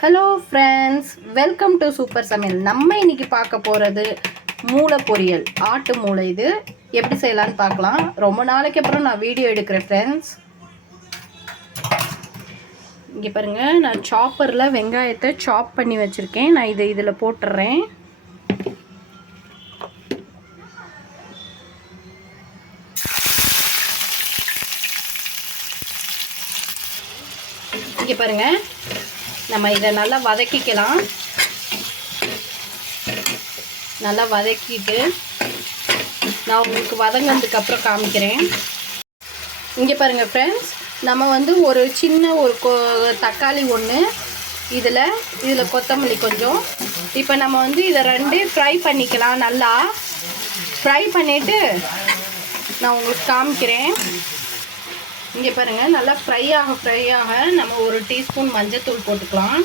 Hello friends welcome to super சமையல் நம்ம இன்னைக்கு பார்க்க போகிறது மூளை பொரியல் ஆட்டு மூளை. இது எப்படி செய்யலான்னு பார்க்கலாம். ரொம்ப நாளைக்கு அப்புறம் நான் வீடியோ எடுக்கிறேன் ஃப்ரெண்ட்ஸ் இங்கே பாருங்கள் நான் சாப்பரில் வெங்காயத்தை சாப் பண்ணி வச்சுருக்கேன். நான் இதை இதில் போட்டுடுறேன் இங்கே பாருங்கள் நம்ம இதை நல்லா வதக்கிக்கலாம். நல்லா வதக்கிட்டு நான் உங்களுக்கு வதங்கினதுக்கப்புறம் காமிக்கிறேன். இங்கே பாருங்கள் ஃப்ரெண்ட்ஸ் நம்ம வந்து ஒரு சின்ன ஒரு கொ தக்காளி ஒன்று இதில் இதில் கொத்தமல்லி கொஞ்சம். இப்போ நம்ம வந்து இதை ரெண்டு ஃப்ரை பண்ணிக்கலாம் நல்லா. ஃப்ரை பண்ணிவிட்டு நான் உங்களுக்கு காமிக்கிறேன். இங்கே பாருங்கள் நல்லா ஃப்ரை ஆக ஃப்ரை ஆக நம்ம ஒரு டீஸ்பூன் மஞ்சத்தூள் போட்டுக்கலாம்.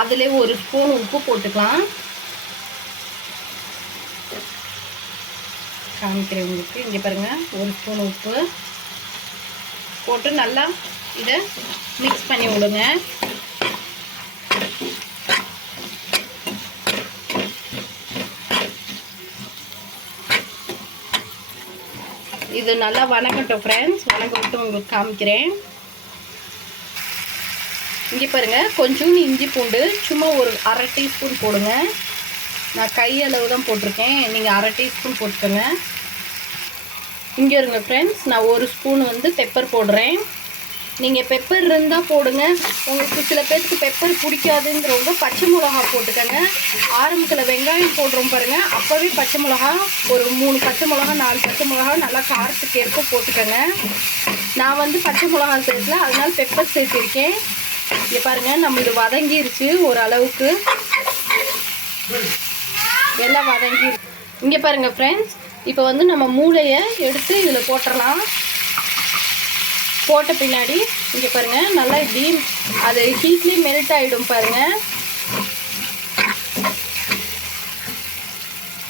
அதிலே ஒரு ஸ்பூன் உப்பு போட்டுக்கலாம். காமிக்கிறேன் உங்களுக்கு. இங்கே பாருங்கள் ஒரு ஸ்பூன் உப்பு. போட்டு நல்லா இதை மிக்ஸ் பண்ணி விடுங்க. இது நல்லா வணக்கட்டும் ஃப்ரெண்ட்ஸ் வணக்க விட்டு உங்களுக்கு காமிக்கிறேன். இங்கே பாருங்கள் கொஞ்சோண்டு இஞ்சி பூண்டு சும்மா ஒரு அரை டீஸ்பூன் போடுங்க. நான் கையளவு தான் போட்டிருக்கேன். நீங்கள் அரை டீஸ்பூன் போட்டுக்கோங்க. இங்கே இருங்க ஃப்ரெண்ட்ஸ் நான் ஒரு ஸ்பூன் வந்து பெப்பர் போடுறேன். நீங்கள் பெப்பர் இருந்தால் போடுங்க. உங்களுக்கு சில பேருக்கு பெப்பர் பிடிக்காதுங்கிறவங்க பச்சை மிளகா போட்டுக்கோங்க. ஆரம்பத்தில் வெங்காயம் போடுறோம் பாருங்கள் அப்போவே பச்சை மிளகா ஒரு மூணு பச்சை மிளகா நாலு பச்சை மிளகா நல்லா காரத்துக்கு ஏற்ப போட்டுக்கோங்க. நான் வந்து பச்சை மிளகா சேர்த்துல அதனால பெப்பர் சேர்த்துருக்கேன். இங்கே பாருங்கள் நம்ம இது வதங்கிருச்சு ஓரளவுக்கு. எல்லாம் வதங்கி இங்கே பாருங்கள் ஃப்ரெண்ட்ஸ் இப்போ வந்து நம்ம மூளையை எடுத்து இதில் போட்டுடலாம் போட்ட பின்னாடி இங்கே பாருங்கள் நல்லா இப்படி அது ஹீட்லி மெல்ட் ஆகிடும் பாருங்கள்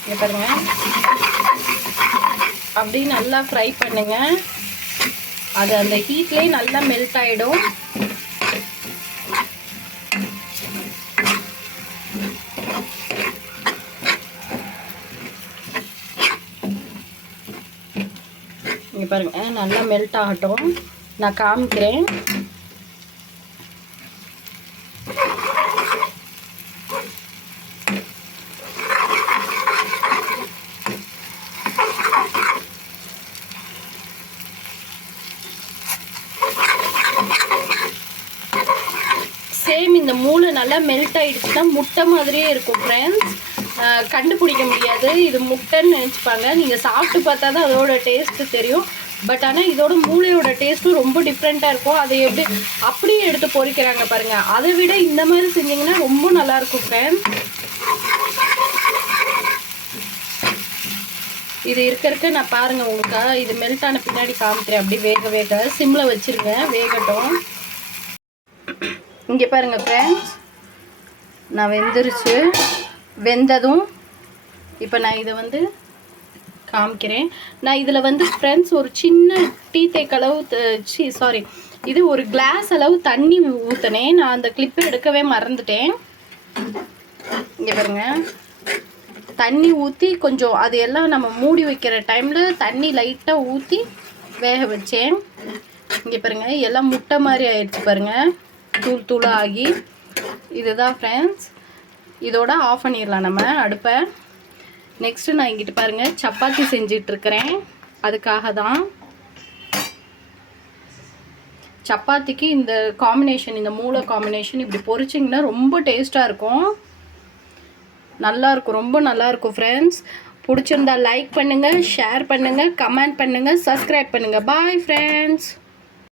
இங்கே பாருங்கள் அப்படி நல்லா ஃப்ரை பண்ணுங்கள் அது அந்த ஹீட்லேயே நல்லா மெல்ட் ஆகிடும் இங்கே பாருங்க நல்லா மெல்ட் ஆகட்டும். நான் காமிக்கிறேன். சேம் இந்த மூளை நல்லா மெல்ட் ஆகிடுச்சுன்னா முட்டை மாதிரியே இருக்கும் ஃப்ரெண்ட்ஸ் கண்டுபிடிக்க முடியாது. இது முட்டைன்னு நினச்சிப்பாங்க. நீங்கள் சாப்பிட்டு பார்த்தா தான் அதோட டேஸ்ட்டு தெரியும். பட் ஆனால் இதோட மூளையோட டேஸ்ட்டும் ரொம்ப டிஃப்ரெண்ட்டாக இருக்கும். அதை எப்படி அப்படியே எடுத்து பொரிக்கிறாங்க பாருங்கள் அதை விட இந்த மாதிரி செஞ்சிங்கன்னா ரொம்ப நல்லாயிருக்கும் ஃப்ரெண்ட்ஸ் இது இருக்க இருக்க நான் பாருங்கள் உங்களுக்கு இது மெல்ட் ஆன பின்னாடி காமிக்கிறேன். அப்படி வேக வேக சிம்மில் வச்சுருங்க. வேகட்டும். இங்கே பாருங்கள் ஃப்ரெண்ட்ஸ் நான் வெந்துருச்சு. வெந்ததும் இப்போ நான் இதை வந்து காமிக்கிறேன். நான் இதில் வந்து ஃப்ரெண்ட்ஸ் ஒரு சின்ன டீ தேக் அளவு சி சாரி இது ஒரு கிளாஸ் அளவு தண்ணி ஊற்றினேன் நான் அந்த கிளிப்பை எடுக்கவே மறந்துட்டேன். இங்கே பாருங்க. தண்ணி ஊற்றி கொஞ்சம் அது எல்லாம் நம்ம மூடி வைக்கிற டைமில் தண்ணி லைட்டாக ஊற்றி வேக வச்சேன். இங்கே பாருங்கள் எல்லாம் முட்டை மாதிரி ஆயிடுச்சு பாருங்கள் தூள் தூளாக ஆகி. இதுதான் ஃப்ரெண்ட்ஸ் இதோட ஆஃப் பண்ணிடலாம் நம்ம அடுப்பை. நெக்ஸ்ட்டு நான் இங்கிட்டு பாருங்கள் சப்பாத்தி செஞ்சிட்ருக்கிறேன். அதுக்காக தான் சப்பாத்திக்கு இந்த காம்பினேஷன் இந்த மூளை காம்பினேஷன் இப்படி பொரிச்சிங்கன்னா ரொம்ப டேஸ்ட்டாக இருக்கும். நல்லாயிருக்கும் ரொம்ப நல்லாயிருக்கும் ஃப்ரெண்ட்ஸ் பிடிச்சிருந்தா லைக் பண்ணுங்கள் ஷேர் பண்ணுங்கள் கமெண்ட் பண்ணுங்கள் சப்ஸ்கிரைப் பண்ணுங்கள் பாய் ஃப்ரெண்ட்ஸ்